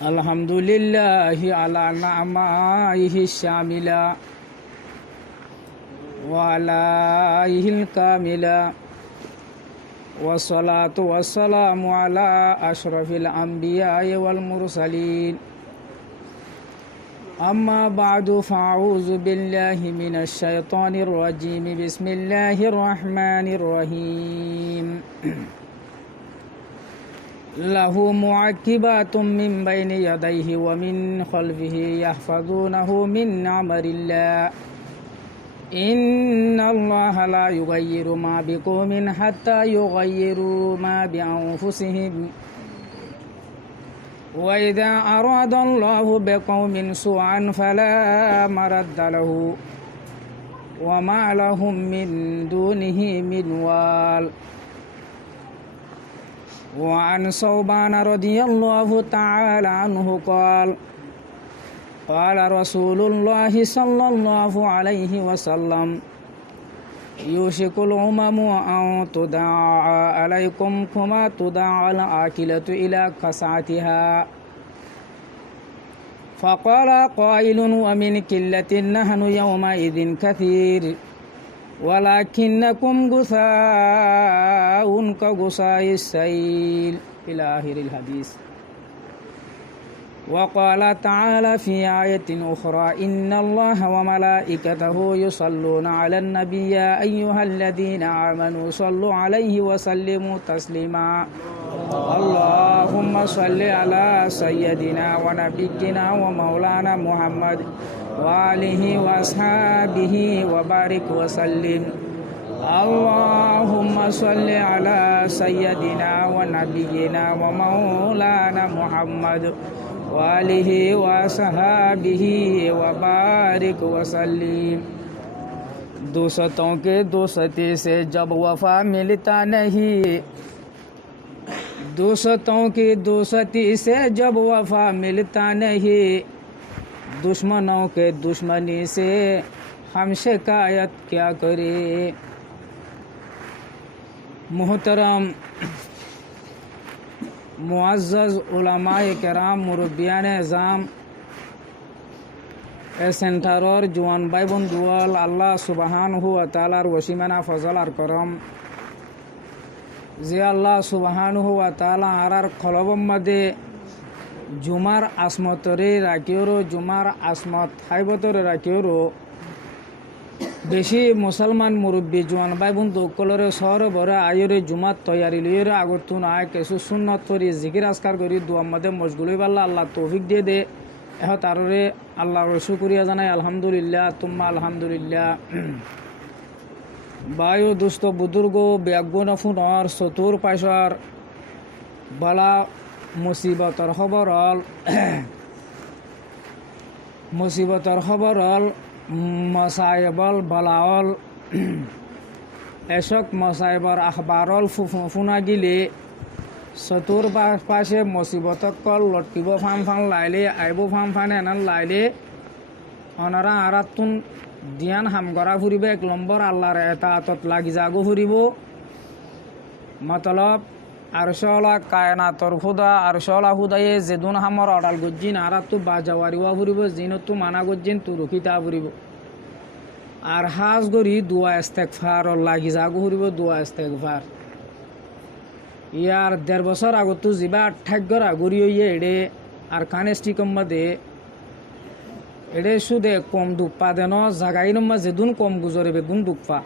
الحمد لله على نعمائه الشاملة وعلى آله الكاملة والصلاة والسلام على أشرف الأنبياء والمرسلين أما بعد فأعوذ بالله من الشيطان الرجيم بسم الله الرحمن الرحيم له معقبات من بين يديه ومن خلفه يحفظونه من أمر الله إن الله لا يغير ما بقوم حتى يغيروا ما بأنفسهم وإذا أراد الله بقوم سوءا فلا مرد له وما لهم من دونه من وال. وعن ثوبان رضي الله تعالى عنه قال قال رسول الله صلى الله عليه وسلم يوشك الأمم أن تداعى عليكم كما تداعى الآكلة إلى قصعتها فقال قائل ومن قلة نحن يومئذ كثير ولكنكم غثاء كغثاء السيل إلى آخر الحديث. وقال تعالى في آية أخرى إن الله وملائكته يصلون على النبي يا أيها الذين آمنوا صلوا عليه وسلموا تسليما اللهم صل على سيدنا ونبينا ومولانا محمد وآله وأصحابه وبارك وسلم اللهم صل على سيدنا ونبينا ومولانا محمد وآله وصحابه वबारिक वसल्लम। दोस्तों के दोस्ती से जब वफा मिलता नहीं, दोस्तों की दोस्ती से जब वफा मिलता नहीं, दुश्मनों के दुश्मनी से हम शिकायत क्या करें। मोहतरम मुअज़्ज़ज़ उलमाए केराम मुरब्बियान एज़ाम सेंटारर जवान भाई बंधुआल আল্লাহ সুবহানাহু ওয়া তাআলার ওসিমানা ফজল আর করম যে আল্লাহ সুবহানাহু ওয়া তাআলা আরার কলবম মধ্যে জুমার আসমতরে রাখিওরো জুমার আসমত হাইবতরে রাখিওরো বেশি মুসলমান মুরব্বী জোয়ান ভাই বন্ধু কলরে শহরে ভরে আয়রে জুমাত তৈয়ারি লইরে আগতুন আয় কিছু সুন্নত করি জিকির আসকার করি দুয়ার মধ্যে মশগুলি পাল্লা আল্লাহ তৌফিক দিয়ে দে এহ তাররে আল্লাহর শুকরিয়া জানাই আলহামদুলিল্লাহ তুম্মা আলহামদুলিল্লাহ। বায়ু দুস্থ বুজুর্গ ব্যাগুন ফুনর চতুর পাশর বালা মুসিবতর খবর হল মসাইবল বালাওল এসক মসাইবর আখবারল ফুনা গিলে চতুর পাশে মুসিবতক কল লটকিব ফান ফান লাইলে আইব ফান ফান এনান লাইলে অনারা আরাতুন দিয়ান হামগরা ফুরিব এক নম্বর আল্লাহর এতাআতত লাগি যাগো ফুরিব মতলব আরশলা কায়নাতর খুদা আরশলা খুদায়ে যেদুন হামর অডাল গজ্জিন আরাতু বাজাওয়ারিওয়া ফুরিব জিনতু মানা গজ্জিন তু রুখিতা ফুরিব আর হাজ গরি দুয়া ইস্তেগফার লাগি যাগো ফুরিব দুয়া ইস্তেগফার ইয়ার ১.৫ বছর আগতো যিবা ঠাগ্যর আগরি হইয়ে এড়ে আর কানেস্টিকম মধ্যে এড়ে সুদে কম দুপা দেন জাগাই নম্মা যেদুন কম গুজরে বেগুন দুপা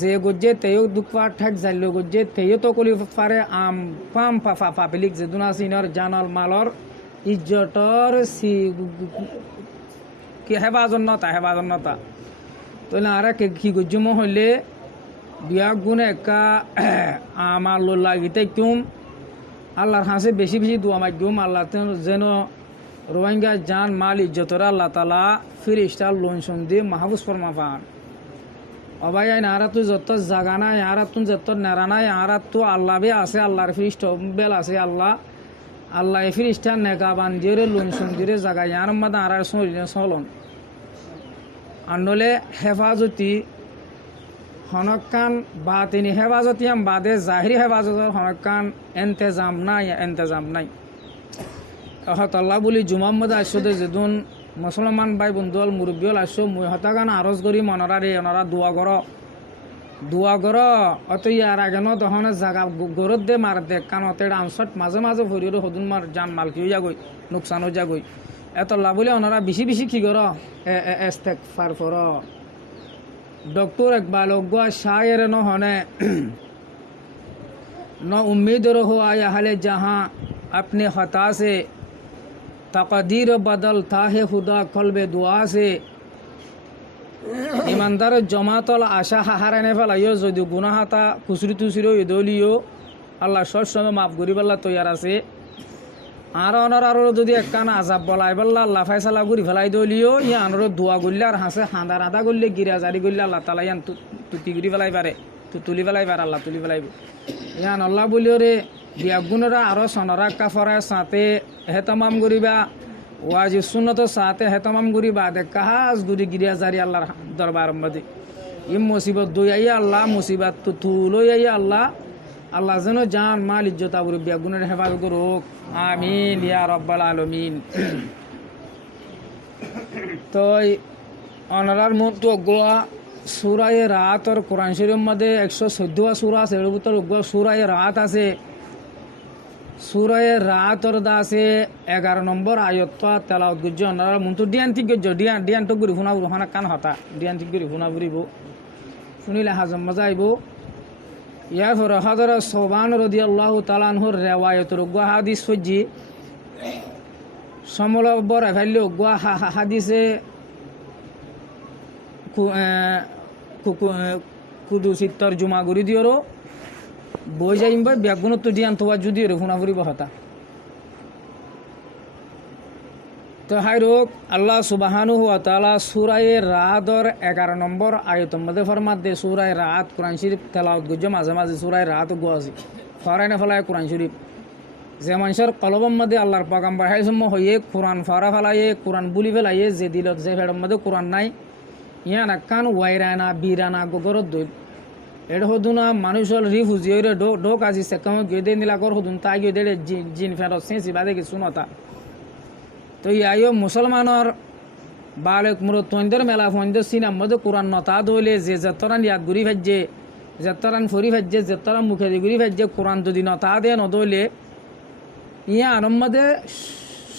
যে গজ্জে তেও দুপা ঠাক জাল্য গজ্জে তেও তো কলি পারে আম পাম পাফা পাবলিক যেদুন আসিনর জানাল মালর ইজ্জতর সি কি হেফাজন্নতা তো না আর কি গজ্জম হইলে বিয়া গুণ একা আমার লাগিতে কিউম আল্লাহর হাসে বেশি বেশি দোয়া মাগ্যুম আল্লাহ যেন রোহিঙ্গা জান মাল ইজ্জতরা আল্লাহ তালা ফিরিস্টার লোন সন্ধি মাহবুজ ফরমা পান অবাই আরা তো যত জাগা নাই আরা তুন যত নেরা নাই আরা তো আল্লাহ বে আছে আল্লাহর ফিরিস্ট বেল আছে আল্লাহ ফিরিস্টার নেকা বান্দিরে লোন সন্ধিরে জাগা ইয়ার মাদা আরা চলন আনলে হেফাজতি হনকান বা তিনি হেফাজতিয়াম বাদে জাহিরি হেফাজতের হনকান এন্তেজাম নাই হতাল্লাহ বলি জুমার মধ্যে আসছো দে যেদিন মুসলমান ভাই বন্ধুল মুরব্বীল আসছো মুই হতাগান আরজ করি মনরা রে ওনারা দোয়া কর অত ইয়ার আগে ন তখন জাগা গরত দে মার দে কানতে আনসট মাঝে মাঝে ভরির সদুন মার জান মালকি হয়ে যাগই নোকসান হয়ে যাগই এতল্লা বলে ওনারা বেশি বেশি কি কর ইস্তেগফার কর ডক্টর ইকবাল ওগুয়া শায়ের নহনে न उम्मीद रहो आया हले जहाँ अपने ख़ता से तकदीर बदलता है खुदा कल्बे दुआ से ईमानदार जमातल आशा हाराने फेलाइयो যদি গুনাহ হাতা খুসরি তুসরিও ইদলিও আল্লাহ সব সময় মাফ করি বল্লা তৈয়ার আছে আর অনার আর যদি একখানা আজাব বলাই বল্লা আল্লাহ ফায়সালা করি ফেলাই দলিও ই আনর দোয়া করলে আর হাসে হাঁদা রাধা করলে গিরা জারি করলে আল্লাহ তালা ইয়ান তুতি করি ফেলাই পারে তুলি ফেলাই পারে আল্লাহ তুলি ফেলাইব ইয়ান আল্লাহ বলিও রে বিয়াগুণরা আরো সনরা কাফরায় সাথে হেতমাম করিবা ওয়াজি সুন্নত সাথে হেতমাম করিবা দে কাহাজ গুরি গিরিয়া জারি আল্লাহর দরবার মধ্যে ইম মুসিবত দুই আইয়া আল্লাহ মুসিবত তো তুলই আইয়া আল্লাহ আল্লাহ যেন জান মাল ইজ্জত আবুর বিয়াগুণের হেফাজত করুক আমিন ইয়া রব্বাল আলামিন তো অনারার মত গোয়া সুরায় রাত আর কোরআন শরীফের মধ্যে 114 সূরা আছে এর ভিতর সুরায় রাত আছে সুরায় রাত আর আছে 11 নম্বর আয়াত তেলাওয়াত করছে ওনারা মন্তু ডিয়ান ঠিক করছে ডিয়ান তো গুরি ফুনা রুহানা কান হতা ডিয়ান ঠিক গুরি ফুনা বুরিব শুনিলে হাজম মজা আইব ইয়ার পর হযরত সুবহান রাদিয়াল্লাহু তাআলা আনহুর রিওয়ায়াতের গো হাদিস ফজি সমলবর ভাইলে গো হাদিসে কুদুসিত তরজমা করি দিও বই যাইম ভাই ব্যাগুণত দিয়ান তোয়া যদি ফুনা ফুরিব হতা তো হাই রোগ আল্লাহ সুবহানাহু ওয়া তাআলা সূরায়ে রাদর 11 নম্বর আয়াতের মধ্যে ফরমাত দে সূরায়ে রাত কোরআন শরীফ তেলাওয়াত গজে মাঝে মাঝে সূরায়ে রাত গোয়াজি ফরাইনে ফলায় কোরআন শরীফ যে মানুষের কলবের মধ্যে আল্লাহর পাগাম্বার হাইসম্ম হয়ে কোরআন ফারা ফেলাইয়ে কোরআন বুলি ফেলাইয়ে যে দিলত যে ফেড়ের মধ্যে কোরআন নাই ইয়ান কান ওয়াইরানা বিরানা গোগরত দইল এড হদুনা মানুষল রিফুজি হইরে ডো কাজি সেকাম গেদে নিলাকর হদুন তাই গেদে জিন ফেরত সেন্সি বাদে কি শুনতা তো ইয়ায়ো মুসলমানর বালেক মুরত তন্দর মেলা ফন্দর সিনাম মধ্যে কোরআন নতা দইলে যে যতরান ইয়াদ গুরি ভাজ্জে যতরান ফরি ভাজ্জে যতরান মুখে গুরি ভাজ্জে কোরআন যদি নতা দে নদইলে ইয়া আনমদে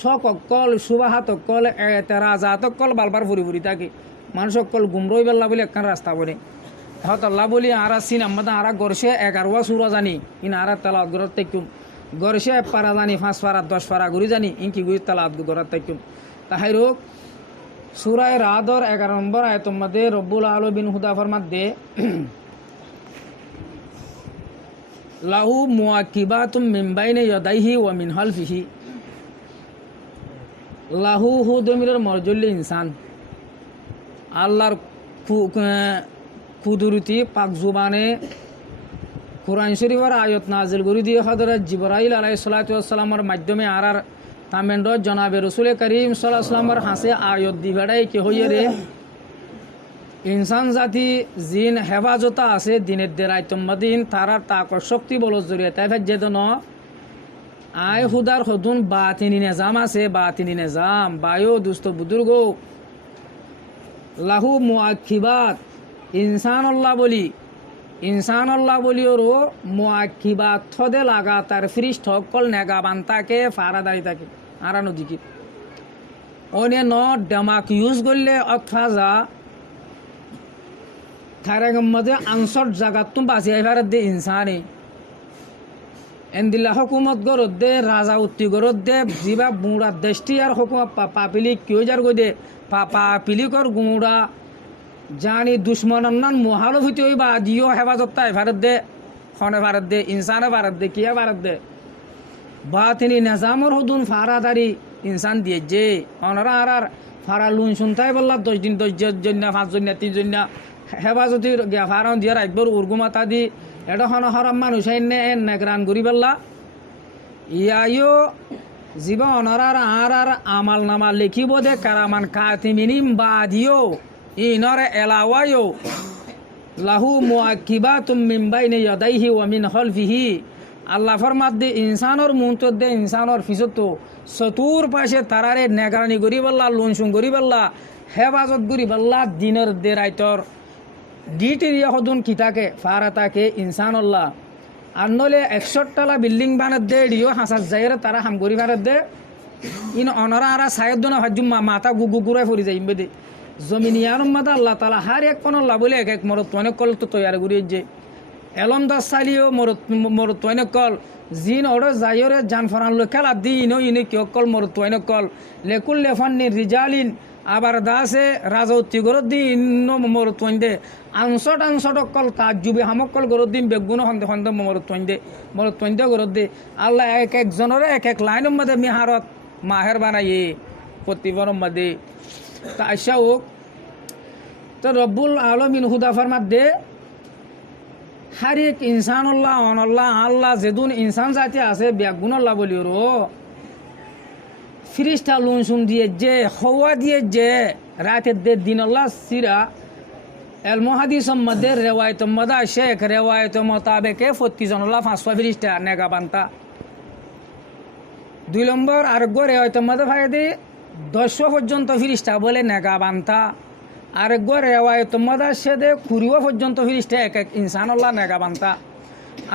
সকল সুবাহাতকল এতেরাজাতকল বালবার ফুরি ফুরি থাকে মানুষ সকল গুমরই বেল্লা বলে একখান রাস্তা বলে হতল্লা বলি আরা সিন আমাদের আরা গরসে 11 সূরা জানি ইন আরা তেলাওয়াত গরত তাইকুম গরসে 1 পারা জানি 5 পারা 10 পারা গুরি জানি ইনকি গুরি তেলাওয়াত গরত তাইকুম তাহাই রোগ সূরা রাদর 11 নম্বর আয়াতের মধ্যে রব্বুল আলামিন হুদা ফরমাত দে লাহু মুআকিবাতুম মিন বাইনি ইয়াদাইহি ওয়া মিন খালফিহি লাহু হু দমিরের মরজুল ইনসান আল্লাহর কুদরতি পাক জুবানে কোরআন শরীফের আয়াত নাজিল করে দিয়ে হযরত জিবরাইল আলাইহিস সালাতু ওয়াস সালামের মাধ্যমে আর তামেন্ড জনাবে রাসূল করিম সাল্লাল্লাহু আলাইহি ওয়াসাল্লামের হাসে আয়াত দিবাড়াই কি হইয়ে রে ইনসান জাতি জিন হেফাজতা আছে দিনের দেরাইতমদিন তারা তাকর শক্তি বল জরিয়ে তাই যেত ন আয় হুদার হদুন বাতিনি নিজাম আছে বাতিনি নিজাম বায়ু দুস্থ বুজুর্গ লাহু মুআকিবাত ইনসান আল্লাহ বলি ওরও মুআকিবাত থদে লাগা তার ফ্রিস্ট হকল নেগা বান্তাকে ফারাদারি থাকে আর নদীকে অনে ন ডামাক ইউজ করলে অথবা যা থারাগম মধ্যে আনসর জায়গা তুমি বাঁচিয়ে ফেরত দে ইনসানে এন্দিল্লা হকুমত গরত দে রাজা উত্তি গরত দে জিবা বুড়া দেশটি আর হকুমত পাপিলি কিয় যার গই দে পাপিলিকর গুঁড়া জানি দুশ্মন নান মহালো হইতে হইবা দিও হেফাজত তাই ভারত দে খনে ভারত দে ইনসানে ভারত দে কিয়া ভারত দে বা তিনি নিজামর হদুন ফারাদারি ইনসান দিয়ে যে অনারা আর ফারা লুন শুনতাই বললা 10 দিন 10 জন 5 জন 3 জন হেফাজতির ফারান দিয়ার একবার উর্গুমাতা দি এটা হন হরাম মানুষ নেগরান করি বললা ইয়াইও জীবা অনারার আর আমাল নামা লিখিব দে কারামান কাতিমিনিম বাদিও ইনরে এলাওয়ায়ো লাহু মুআকিবাতুম মিন বাইনি ইয়াদাইহি ওয়া মিন খালফিহি আল্লাহ ফরমাত দে ইনসানোর মুহূর্ত দে ইনসানোর ফিসত চতুর পাশে তারারে নেগারানি করি বললা লুনসুন করি বললা হেফাজত করি বললা দিনের দে রাইতর ডিটিরিয়া হদুন কিতাকে ফারাতাকে ইনসানুল্লাহ আর নলে 100 বিল্ডিং বানাত দে ডিও হাসার যাইরে তারা হাম করি ফারাত দে ইন অনরা আরা সায়দ না হজুম মাথা গুগু গুড়াই ফুরি যাই বেদে জমিনিয়ার মাতা আল্লাহ তালা হার এক কোন আল্লাহ বলে এক এক মরত অনেক কল তো তৈরি করি যে এলম দাস সালিও মরত অনেক কল জিন ওর যাইরে জান ফরান লো খেলা দি ইনো ইনে কি কল মরত অনেক কল লেকুল লেফান্নি রিজালিন আবার দাসে রাজৌতি গরত দি ইনো মরত দে আনসট কল তাজুবে হামকল গরত দিন বেগুন হন্দে হন্দে মরত দে গরত দে আল্লাহ এক একজনের এক এক লাইনের মধ্যে মিহারত মাহের বানাইয়ে প্রতিবরম মধ্যে তা আশা হোক তো রব্বুল আলমিন হুদা ফরমাত দে হার এক ইনসানুল্লাহ অনল্লাহ আল্লাহ যেদুন ইনসান জাতি আছে বেগুনল্লাহ বলি রো ফিরিস্তা লুনসুন দিয়ে যে হওয়া দিয়ে যে রাতের দে দিনল্লাহ সিরা এল মহাদিস মধ্যে রেওয়ায়ত মদা শেখ রেওয়ায়ত মোতাবেকে 25 জনল্লাহ 500 ফিরিস্তা নেগা বান্তা 2 নম্বর আরোগ্য রেওয়ায়ত মধ্যে ভাই দি 10 পর্যন্ত ফিরিস্তা বলে নেগা বান্তা আরোগ্য রেওয়ায়ত মদা সে দে 20 পর্যন্ত ফিরিস্তা এক এক ইনসানুল্লাহ নেগা বান্তা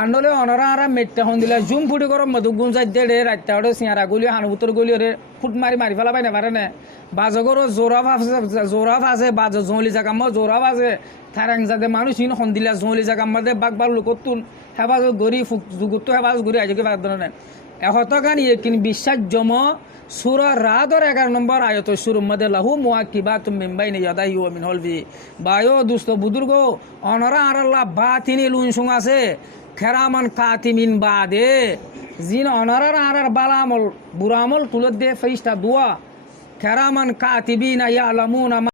আন্ডলে অনরা আরা মেট্টা হন দিলা জুম ফুটি করো মধু গুঞ্জাই দে রাত্তা ওটা সিয়ারা গুলি হানুপুতর গুলি রে ফুট মারি ফেলা পাই না পারে না বাজগরো জোরাফ আছে বাজ জঙ্গলি জায়গা জোরাফ আছে থারাং যাতে মানুষ ইন হন দিলা জঙ্গলি জায়গা মধ্যে বাগবার লোকতুন হেবাজ গড়ি ফুক জুগুতো হেবাজ গড়ি আজকে বাদ ধরনের এহতকান ইয়েকিন বিশ্বাস জম সুরা রাদর 11 নম্বর আয়ত সুর মধ্যে লাহু মুআকিবাতুম মিন বাইনি ইয়াদাহি ওয়া মিন হলফি বায়ো দুস্ত বুদুর্গ অনরা আরাল্লাহ বাতিনি লুনসুং আছে খেরামান কাতিমিন বাদে জিন অনারার আরার বালামল বুরামল তুলত দে ফেরিস্তা দুয়া খেরামান কাতিবিনা ইয়ালামুনা